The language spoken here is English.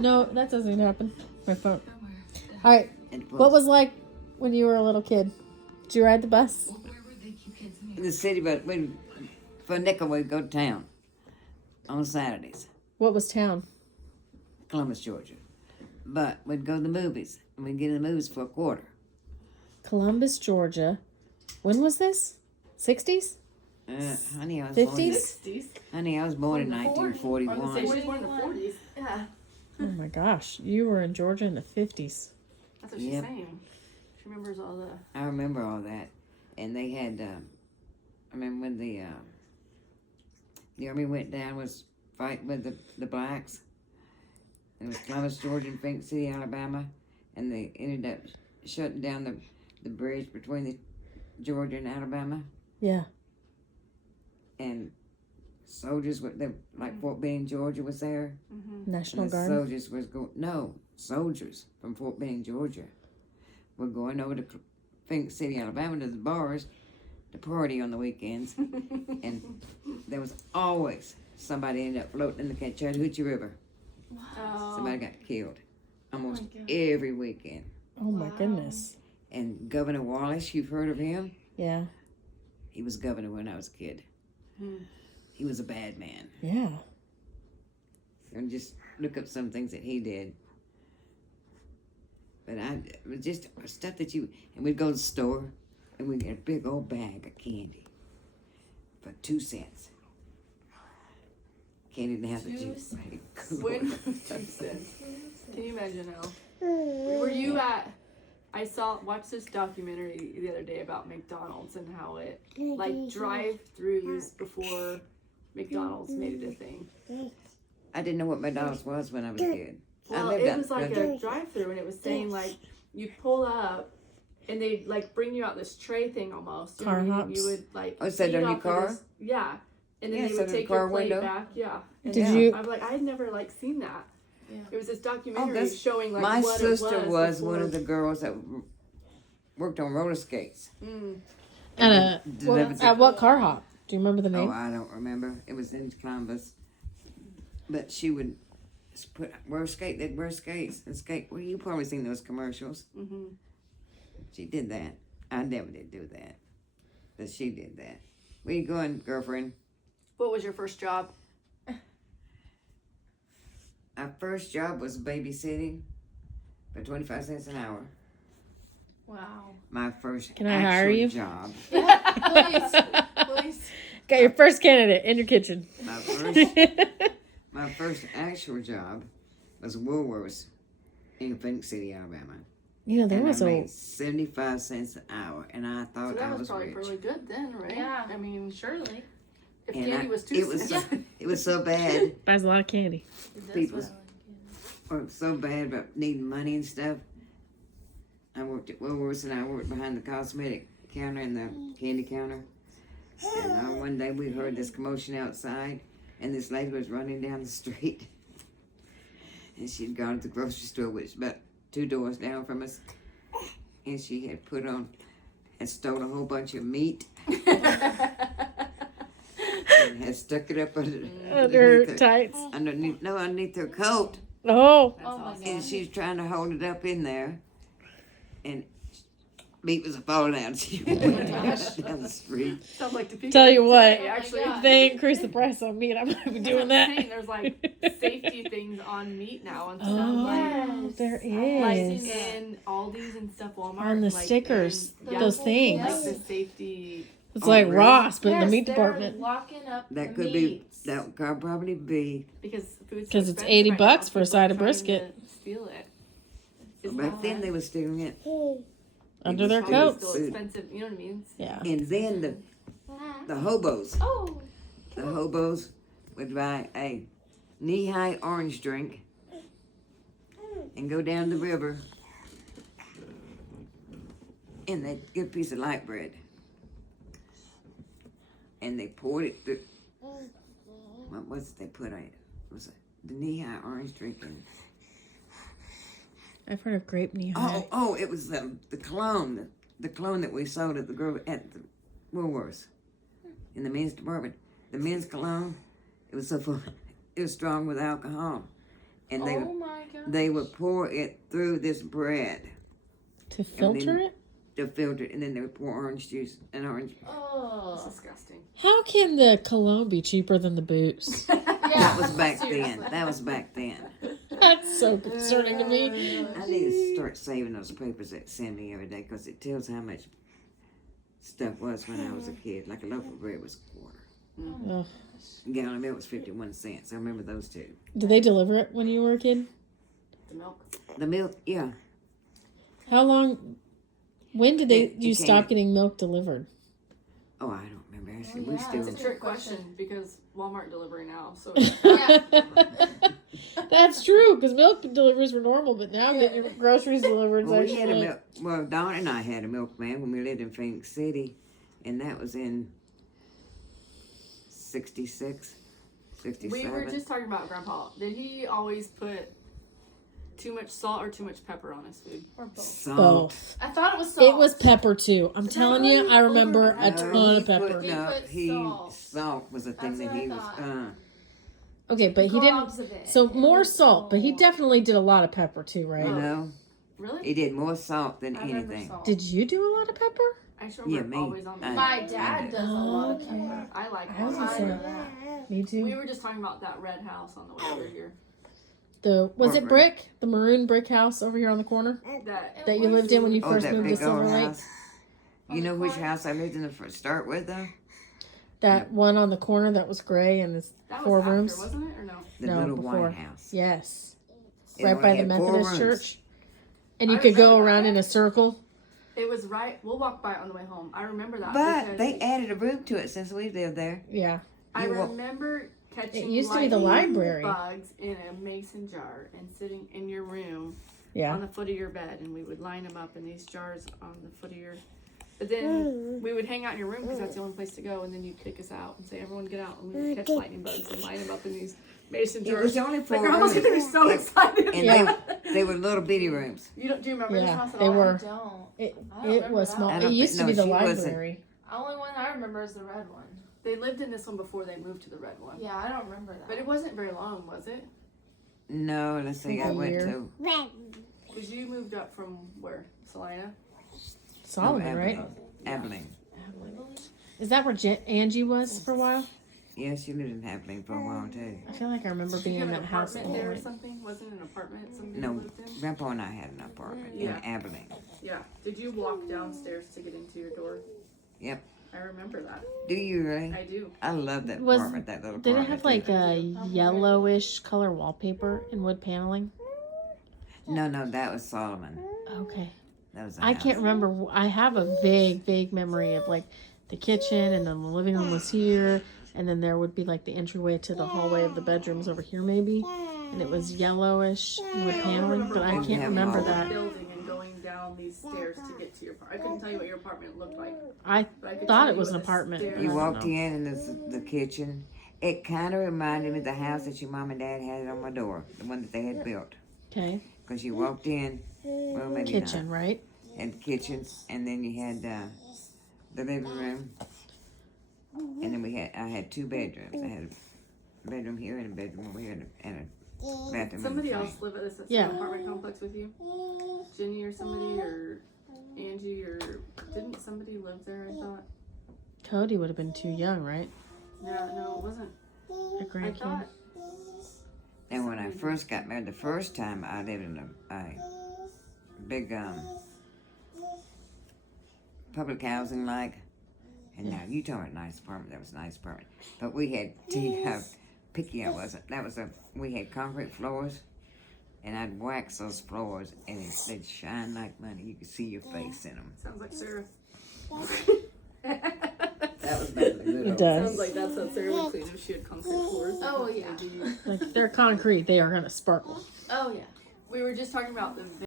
No, that doesn't happen. My phone. All right. What was like when you were a little kid? Did you ride the bus? in the city, but for a nickel we'd go to town on Saturdays, What was town? Columbus, Georgia. But we'd go to the movies, and we'd get in the movies for a quarter. Columbus, Georgia. When was this? 60s? Honey, I was 50s? 60s. Honey, I was born in Or the 1941. she was born in the 40s. Yeah. Oh my gosh. You were in Georgia in the 50s. That's what she's Yep. saying. She remembers all the. I remember all that. And they had, I remember when the army went down, was fighting with the blacks. It was Columbus, Georgia, and Phenix City, Alabama. And they ended up shutting down the bridge between the Georgia and Alabama. Yeah. And soldiers, like Fort Benning, Georgia was there. National And the Guard. soldiers was soldiers from Fort Benning, Georgia were going over to Phenix City, Alabama to the bars to party on the weekends. And there was always somebody ended up floating in the Chattahoochee River. Oh. Somebody got killed almost my God. every weekend. Oh my goodness. And Governor Wallace, you've heard of him? Yeah. He was governor when I was a kid. He was a bad man. Yeah. And just look up some things that he did. But it was just stuff that and we'd go to the store and we'd get a big old bag of candy for 2 cents. Candy didn't have the juice. When 2 cents. Can you imagine now? Were you at? I watched this documentary the other day about McDonald's and how it like drive-throughs before McDonald's made it a thing. I didn't know what McDonald's was when I was a kid. Well, it was like a drive-through, and it was saying like you pull up, and they like bring you out this tray thing almost. You know what I mean? Car hops. You would like. Oh, set eat on your off of car? this- yeah, and then Yeah, they set would on the take car your plate window? back. Yeah. And Did yeah. you- I'm like, I'd never like seen that. Yeah. It was this documentary that's- showing like My what sister it was before. one of the girls that worked on roller skates. At what car hop? Do you remember the Oh, name? I don't remember. It was in Columbus. But she would wear skates and skate. Well, you probably seen those commercials. Mm-hmm. She did that. I never did do that. But she did that. Where you going, girlfriend? What was your first job? Our first job was babysitting for 25 cents an hour. Wow. My first Can I actual hire you? job. Please. Got your first candidate in your kitchen. My first actual job was Woolworths in Phenix City, Alabama. You know, there And was I a made 75 cents an hour, and I So thought that I was was probably rich. really good then, right? Yeah. I mean, Surely. if And candy was 2 it was cents. it was so bad. buys a lot of candy. People were so bad about needing money and stuff. I worked at Woolworths, and I worked behind the cosmetic counter and the candy counter. And one day we heard this commotion outside, and this lady was running down the street. And she'd gone to the grocery store, which was about 2 doors down from us. And she had put on and stole a whole bunch of meat and had stuck it up Under tights. underneath her coat. Oh. Oh my And god. she was trying to hold it up in there. And meat was falling out. She went down the street. Sounds like the people Tell you what. today, actually. Oh my If they increase the price on meat, I'm gonna be That's doing what I'm saying. that. There's like safety things on meat now and stuff. Oh, Like, there like is. in Aldi's and stuff, Walmart. On the like, stickers, in- those Like things. the safety. It's like really? Ross, but in the Yes, meat they're department. locking up That the could be, meats. that could probably be. Because food's 'Cause so it's expensive $80 right now, for a people side of are trying brisket. to Steal it. Isn't Back that then sad? they were stealing it. Under their Probably coats. Still Food. expensive, you know what I mean? Yeah. And then the hobos. Oh. The hobos would buy a knee-high orange drink and go down the river, and they'd get a piece of light bread, and they poured it through. What was it they put on it? Was it the knee-high orange drink in? I've heard of grape knee high. Oh, it was the cologne, the cologne that we sold at the Woolworths in the men's department. The men's cologne, it was so full, it was strong with alcohol, and Oh my god. they would pour it through this bread To filter it? to filter it, and then they would pour orange juice and orange. It's Oh. disgusting. How can the cologne be cheaper than the booze? That was back seriously. then. That was back then. That's so concerning to me. I need to start saving those papers that send me every day because it tells how much stuff was when I was a kid. Like a loaf of bread was a quarter. Ugh. A gallon of milk was 51 cents. I remember those two. Did they deliver it when you were a kid? The milk. The milk, yeah. How long? When did It you came- stop getting milk delivered? Oh, I don't remember. Actually, Oh, we yeah, still. It's a Good trick question. question because Walmart delivery now. So That's true, because milk deliveries were normal, but now getting your groceries delivered is Well, we had a actually. milk. Well, Dawn and I had a milkman when we lived in Phoenix City, and that was in 66, 67. we were just talking about Grandpa. Did he always put too much salt or too much pepper on his food? Or both. Salt. Both. I thought it was salt. It was pepper too. I'm telling you, I remember a No, ton he of pepper. Put, He no, put he salt. salt was a thing That's that what he I was. thought. Okay, but he didn't. Gobs of it. So It more was salt, but he so- definitely did a lot of pepper too, right? You know, Really? he did more salt than I remember anything. salt. Did you do a lot of pepper? I sure Yeah, were me. always on the My dad does a lot of Okay. pepper. I like I was it. gonna I say- know that. Me too. We were just talking about that red house on the way over here. The was it What brick? The maroon brick house over here on the corner That that you lived in when you Oh, first that moved to big old Silver Lake? house. You know which house I lived in the first start with though? That one on the corner that was gray and it's that was 4 after, rooms. wasn't it, or no? The No, little before. white house. Yes, It right only by the had 4 Methodist rooms. church, and you I could go remember that. around in a circle. It was right. We'll walk by it on the way home. I remember that. But because they added a room to it since we lived there. Yeah, I you wa- remember catching used to be the lightning library. bugs in a mason jar and sitting in your room yeah. on the foot of your bed, and we would line them up in these jars on the foot of your. But then we would hang out in your room because that's the only place to go, and then you'd kick us out and say, "Everyone get out!" And we would catch lightning bugs and line them up in these mason It jars. was only My 4 grandma's rooms. gonna be so excited. And Yeah. they were little bitty rooms. You don't? Do you remember this Yeah, house at they all? were. I don't. It I don't it remember was that. small. I It don't used think- to be no, the she wasn't. library. The only one I remember is the red one. They lived in this one before they moved to the red one. Yeah, I don't remember that. But it wasn't very long, was it? No, let's see. I A went year. to Because you moved up from where? Salina? Solomon, right? Abilene. Is that where Angie was for a while? Yeah, she lived in Abilene for a while too. I feel like I remember Did being you in have an that house. apartment there or At something? Wasn't it an apartment somebody No, lived in? Grandpa and I had an apartment Yeah. in Abilene. Yeah. Did you walk downstairs to get into your door? Yep. I remember that. Do you really? I do. I love that Was- apartment. That little Did it apartment. have like too. a yellowish color wallpaper and wood paneling? No, that was Solomon. Okay. That was. I can't remember. I have a vague memory of like the kitchen, and then the living room was here, and then there would be like the entryway to the hallway of the bedrooms over here, maybe. And it was yellowish wood paneling, but I can't remember that. Building and going down these stairs to get to your apartment. I couldn't tell you what your apartment looked like. I But I could thought tell it you was what an the apartment. stairs- I You don't walked know. in and this the kitchen. It kind of reminded me of the house that your mom and dad had on my door, the one that they had built. Okay. Because you walked in, well maybe Kitchen, right? not, and the kitchen, and then you had the living room, and then I had 2 bedrooms. I had a bedroom here and a bedroom over here and a bathroom. Somebody in the else live at this Yeah. apartment complex with you? Jenny or somebody or Angie or didn't somebody live there? I thought. Cody would have been too young, right? No, it wasn't. A I grandkid. thought. And when I first got married, the first time I lived in a big public housing like, and now you talking about a nice apartment. That was a nice apartment, but we had how picky I wasn't. We had concrete floors, and I'd wax those floors, and they'd shine like money. You could see your face in them. Sounds like Sarah. That was back in the good It old does. Sounds like that's how Sarah would clean if she had concrete floors. Oh, yeah. Like they're concrete, they are gonna sparkle. Oh yeah. We were just talking about the